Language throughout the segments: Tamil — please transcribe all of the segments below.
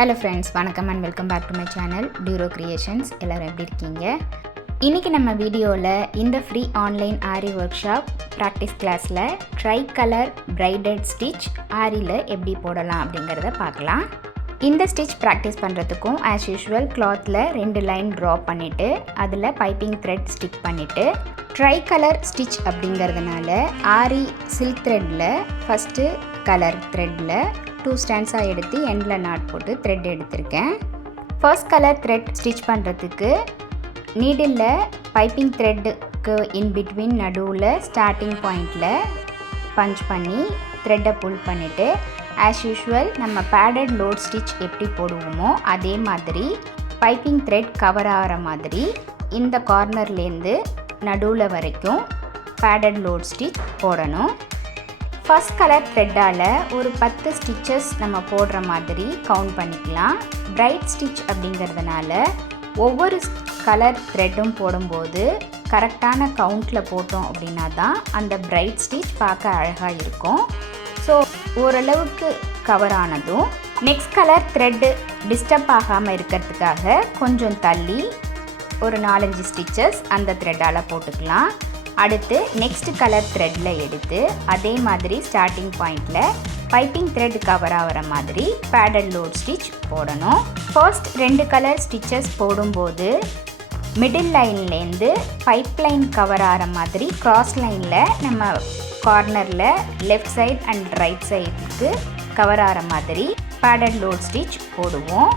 Hello friends, வணக்கம் and welcome back to my channel Duro Creations. எல்லாரும் எப்படி இருக்கீங்க? இன்னைக்கு நம்ம வீடியோல இந்த ஃப்ரீ ஆன்லைன் ஆரி ஒர்க் ஷாப் பிராக்டிஸ் கிளாஸ்ல Tricolour braided stitch ஆரில எப்படி போடலாம் அப்படிங்கறத பார்க்கலாம். இந்த ஸ்டிட்ச் பிராக்டிஸ் பண்றதுக்கும் as usual clothல ரெண்டு லைன் draw பண்ணிட்டு அதுல பைப்பிங் thread stick பண்ணிட்டு Tricolour stitch அப்படிங்கறதுனால ஆரி silk threadல first color threadல 2 strands எடுத்து எண்ட்ல நாட் போட்டு thread எடுத்துர்க்கேன். first color thread stitch பண்றதுக்கு நீடில்ல பைப்பிங் threadக்கு in between நடுவுல starting pointல punch பண்ணி thread pull பண்ணிட்டு as usual நம்ம padded load stitch எப்படி போடுவோமோ அதே மாதிரி பைப்பிங் thread கவர் ஆகிற மாதிரி இந்த கார்னர்ல இருந்து நடுவுல வரைக்கும் padded load stitch போடணும். ஃபர்ஸ்ட் கலர் த்ரெட்டால ஒரு 10 ஸ்டிச்சஸ் நம்ம போடுற மாதிரி கவுண்ட் பண்ணிக்கலாம். பிரைட் ஸ்டிச் அப்படிங்கிறதுனால ஒவ்வொரு கலர் த்ரெட்டும் போடும்போது கரெக்டான கவுண்ட்டில் போட்டோம் அப்படின்னா தான் அந்த பிரைட் ஸ்டிச் பார்க்க அழகாக இருக்கும். ஸோ ஓரளவுக்கு கவர் ஆனதும் நெக்ஸ்ட் கலர் த்ரெட்டு டிஸ்டர்ப் ஆகாமல் இருக்கிறதுக்காக கொஞ்சம் தள்ளி ஒரு 4-5 ஸ்டிச்சஸ் அந்த த்ரெட்டால் போட்டுக்கலாம். அடுத்து நெக்ஸ்ட் கலர் த்ரெட்ல எடுத்து அதே மாதிரி ஸ்டார்டிங் பாயிண்ட்ல பைப்பிங் த்ரெட் கவர் ஆகிற மாதிரி பேடட் லோட் ஸ்டிச் போடணும். ஃபர்ஸ்ட் ரெண்டு கலர் ஸ்டிச்சஸ் போடும்போது மிடில் லைன்லேருந்து பைப் லைன் கவர் ஆகிற மாதிரி கிராஸ் லைனில் நம்ம கார்னரில் லெஃப்ட் சைட் அண்ட் ரைட் சைடுக்கு கவர் ஆகிற மாதிரி பேடட் லோட் ஸ்டிச் போடுவோம்.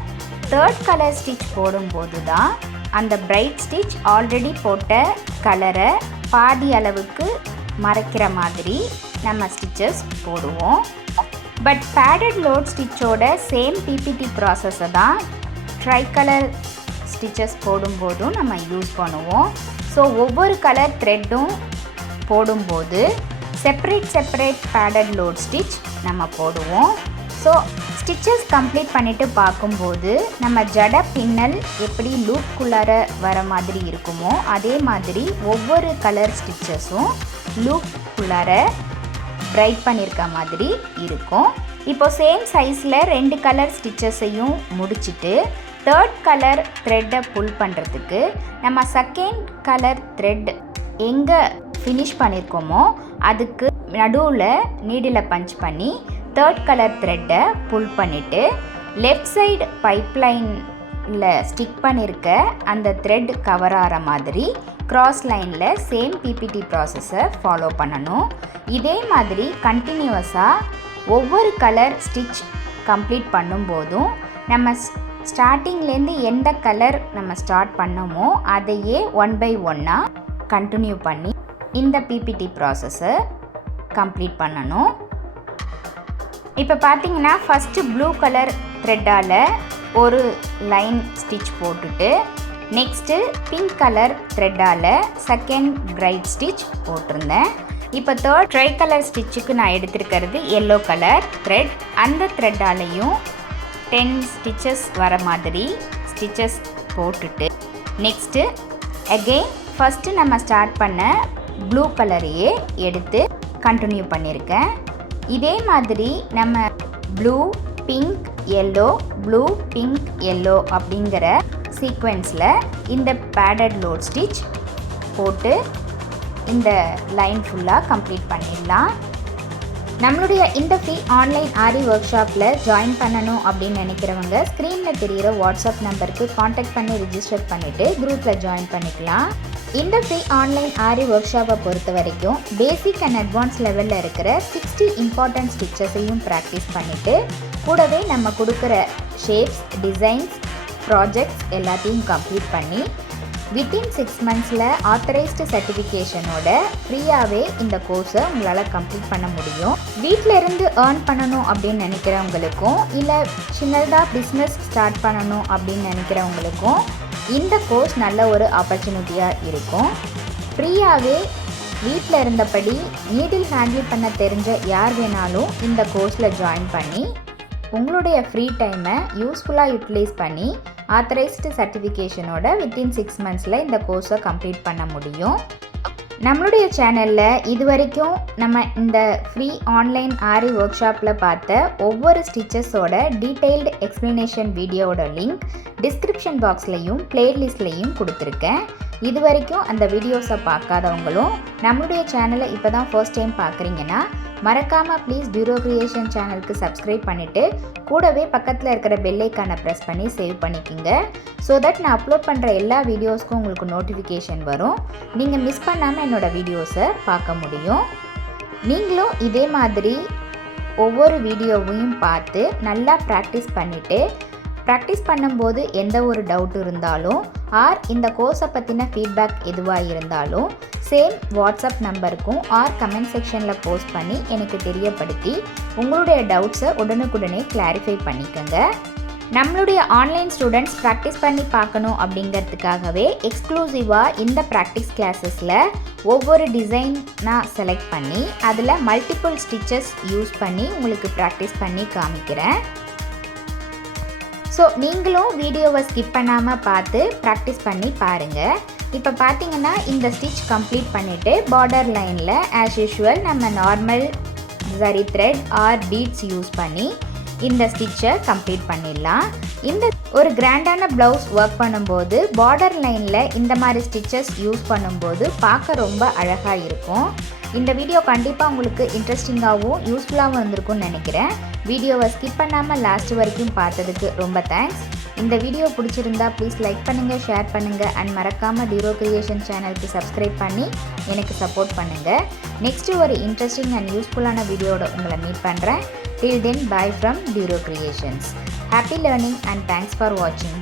தேர்ட் கலர் ஸ்டிச் போடும்போது தான் அந்த பிரைட் ஸ்டிச் ஆல்ரெடி போட்ட கலரை பாதி அளவுக்கு மறைக்கிற மாதிரி நம்ம ஸ்டிச்சஸ் போடுவோம். பட் பேடட் லோட் ஸ்டிச்சோட சேம் பிபிடி ப்ராசஸை தான் ட்ரைகலர் ஸ்டிச்சஸ் போடும்போதும் நம்ம யூஸ் பண்ணுவோம். ஸோ ஒவ்வொரு கலர் த்ரெட்டும் போடும்போது செப்பரேட் பேடட் லோட் ஸ்டிச் நம்ம போடுவோம். ஸோ ஸ்டிச்சஸ் கம்ப்ளீட் பண்ணிவிட்டு பார்க்கும்போது நம்ம ஜட பின்னல் எப்படி லூப்குள்ளார வர மாதிரி இருக்குமோ அதே மாதிரி ஒவ்வொரு கலர் ஸ்டிச்சஸும் லூப்குள்ளார பிரைட் பண்ணியிருக்க மாதிரி இருக்கும். இப்போ சேம் சைஸில் ரெண்டு கலர் ஸ்டிச்சஸையும் முடிச்சுட்டு தேர்ட் கலர் த்ரெட்டை புல் பண்ணுறதுக்கு நம்ம செகண்ட் கலர் த்ரெட் எங்கே ஃபினிஷ் பண்ணியிருக்கோமோ அதுக்கு நடுவில் நீடில் பஞ்ச் பண்ணி தேர்ட் கலர் த்ரெட்டை புல் பண்ணிவிட்டு லெஃப்ட் சைடு பைப்லைனில் ஸ்டிக் பண்ணியிருக்க அந்த த்ரெட் கவர் ஆகிற மாதிரி கிராஸ் லைனில் சேம் பிபிடி ப்ராசஸை ஃபாலோ பண்ணணும். இதே மாதிரி கண்டினியூவஸாக ஒவ்வொரு கலர் ஸ்டிச் கம்ப்ளீட் பண்ணும்போதும் நம்ம ஸ்டார்டிங்லேருந்து எந்த கலர் நம்ம ஸ்டார்ட் பண்ணோமோ அதையே 1 by 1 கண்டினியூ பண்ணி இந்த பிபிடி ப்ராசஸை கம்ப்ளீட் பண்ணணும். இப்போ பார்த்தீங்கன்னா ஃபஸ்ட்டு ப்ளூ கலர் த்ரெட்டால் ஒரு லைன் ஸ்டிச் போட்டுட்டு நெக்ஸ்ட்டு பிங்க் கலர் த்ரெட்டால் செகண்ட் பிரைட் ஸ்டிச் போட்டிருந்தேன். இப்போ தேர்ட் ட்ரைகலர் ஸ்டிச்சுக்கு நான் எடுத்துருக்கிறது எல்லோ கலர் த்ரெட். அந்த த்ரெட்டாலையும் 10 ஸ்டிச்சஸ் வர மாதிரி ஸ்டிச்சஸ் போட்டுட்டு நெக்ஸ்ட்டு அகெயின் ஃபஸ்ட்டு நம்ம ஸ்டார்ட் பண்ண ப்ளூ கலரையே எடுத்து கண்டினியூ பண்ணியிருக்கேன். இதே மாதிரி நம்ம blue pink yellow blue pink yellow அப்படிங்கிற சீக்வென்ஸில் இந்த பேடட் லோட் ஸ்டிச் போட்டு இந்த லைன் ஃபுல்லாக கம்ப்ளீட் பண்ணிடலாம். நம்மளுடைய இந்த ஃப்ரீ ஆன்லைன் ஆரி ஒர்க் ஷாப்பில் ஜாயின் பண்ணணும் அப்படின்னு நினைக்கிறவங்க ஸ்க்ரீனில் தெரிகிற வாட்ஸ்அப் நம்பருக்கு காண்டாக்ட் பண்ணி ரிஜிஸ்டர் பண்ணிவிட்டு குரூப்பில் ஜாயின் பண்ணிக்கலாம். இந்த ஃப்ரீ ஆன்லைன் ஆரி ஒர்க் ஷாப்பை பொறுத்த வரைக்கும் பேசிக் அண்ட் அட்வான்ஸ் லெவலில் இருக்கிற 60 இம்பார்ட்டன்ட் ஸ்டிச்சஸையும் ப்ராக்டிஸ் பண்ணிவிட்டு கூடவே நம்ம கொடுக்குற ஷேப்ஸ் டிசைன்ஸ் ப்ராஜெக்ட்ஸ் எல்லாத்தையும் கம்ப்ளீட் பண்ணி வித்தின் 6 monthஸில் ஆத்தரைஸ்டு சர்டிஃபிகேஷனோட ஃப்ரீயாகவே இந்த கோர்ஸை உங்களால் கம்ப்ளீட் பண்ண முடியும். வீட்டில் இருந்து ஏர்ன் பண்ணணும் அப்படின்னு நினைக்கிறவங்களுக்கும் இல்லை சின்னதாக பிஸ்னஸ் ஸ்டார்ட் பண்ணணும் அப்படின்னு நினைக்கிறவங்களுக்கும் இந்த கோர்ஸ் நல்ல ஒரு ஆப்பர்ச்சுனிட்டியாக இருக்கும். ஃப்ரீயாகவே வீட்டில் இருந்தபடி நீடில் ஹேண்டில் பண்ண தெரிஞ்ச யார் வேணாலும் இந்த கோர்ஸில் ஜாயின் பண்ணி உங்களுடைய ஃப்ரீ டைமை யூஸ்ஃபுல்லாக யூட்டிலைஸ் பண்ணி ஆத்தரைஸ்டு சர்டிஃபிகேஷனோட வித்தின் 6 monthஸில் இந்த கோர்ஸை கம்ப்ளீட் பண்ண முடியும். நம்மளுடைய சேனலில் இது வரைக்கும் நம்ம இந்த ஃப்ரீ ஆன்லைன் ஆரி ஒர்க் ஷாப்பில் பார்த்த ஒவ்வொரு ஸ்டிச்சஸோட டீட்டெயில்டு எக்ஸ்ப்ளனேஷன் வீடியோவோட லிங்க் டிஸ்கிரிப்ஷன் பாக்ஸ்லையும் பிளேலிஸ்ட்லையும் கொடுத்துருக்கேன். இது வரைக்கும் அந்த வீடியோஸை பார்க்காதவங்களும் நம்மளுடைய சேனலை இப்போ தான் ஃபர்ஸ்ட் டைம் பார்க்குறீங்கன்னா மறக்காமல் ப்ளீஸ் டியூரோ கிரியேஷன் சேனலுக்கு சப்ஸ்கிரைப் பண்ணிவிட்டு கூடவே பக்கத்தில் இருக்கிற பெல் ஐக்கானை ப்ரெஸ் பண்ணி சேவ் பண்ணிக்கோங்க. ஸோ தட் நான் அப்லோட் பண்ணுற எல்லா வீடியோஸ்க்கும் உங்களுக்கு நோட்டிஃபிகேஷன் வரும். நீங்கள் மிஸ் பண்ணாமல் என்னோடய வீடியோஸை பார்க்க முடியும். நீங்களும் இதே மாதிரி ஒவ்வொரு வீடியோவையும் பார்த்து நல்லா ப்ராக்டிஸ் பண்ணிவிட்டு ப்ராக்டிஸ் பண்ணும்போது எந்த ஒரு டவுட் இருந்தாலும் ஆர் இந்த கோர்ஸை பற்றின ஃபீட்பேக் எதுவாக இருந்தாலும் சேம் வாட்ஸ்அப் நம்பருக்கும் ஆர் கமெண்ட் செக்ஷனில் போஸ்ட் பண்ணி எனக்கு தெரியப்படுத்தி உங்களுடைய டவுட்ஸை உடனுக்குடனே கிளாரிஃபை பண்ணிக்கோங்க. நம்மளுடைய ஆன்லைன் ஸ்டூடெண்ட்ஸ் ப்ராக்டிஸ் பண்ணி பார்க்கணும் அப்படிங்கிறதுக்காகவே எக்ஸ்க்ளூசிவாக இந்த ப்ராக்டிஸ் கிளாஸஸில் ஒவ்வொரு டிசைனாக செலக்ட் பண்ணி அதில் மல்டிபிள் ஸ்டிச்சஸ் யூஸ் பண்ணி உங்களுக்கு ப்ராக்டிஸ் பண்ணி காமிக்கிறேன். ஸோ நீங்களும் வீடியோவை ஸ்கிப் பண்ணாமல் பார்த்து ப்ராக்டிஸ் பண்ணி பாருங்கள். இப்போ பார்த்தீங்கன்னா இந்த ஸ்டிச் கம்ப்ளீட் பண்ணிவிட்டு பார்டர் லைனில் ஆஸ் யூஷுவல் நம்ம normal zari thread or beads use பண்ணி இந்த ஸ்டிச்சை கம்ப்ளீட் பண்ணிடலாம். இந்த ஒரு கிராண்டான ப்ளவுஸ் ஒர்க் பண்ணும்போது பார்டர் லைனில் இந்த மாதிரி ஸ்டிச்சஸ் யூஸ் பண்ணும்போது பார்க்க ரொம்ப அழகாக இருக்கும். இந்த வீடியோ கண்டிப்பாக உங்களுக்கு இன்ட்ரெஸ்டிங்காகவும் யூஸ்ஃபுல்லாகவும் இருந்திருக்கும்னு நினைக்கிறேன். வீடியோவை ஸ்கிப் பண்ணாமல் லாஸ்ட் வரைக்கும் பார்த்ததுக்கு ரொம்ப தேங்க்ஸ். இந்த வீடியோ பிடிச்சிருந்தா ப்ளீஸ் லைக் பண்ணுங்கள், ஷேர் பண்ணுங்கள் அண்ட் மறக்காமல் டியூரோ கிரியேஷன் சேனலுக்கு சப்ஸ்கிரைப் பண்ணி எனக்கு சப்போர்ட் பண்ணுங்கள். நெக்ஸ்ட்டு ஒரு இன்ட்ரெஸ்டிங் அண்ட் யூஸ்ஃபுல்லான வீடியோட உங்களை மீட் பண்ணுறேன். Till then, bye from Duro Creations. Happy learning and thanks for watching.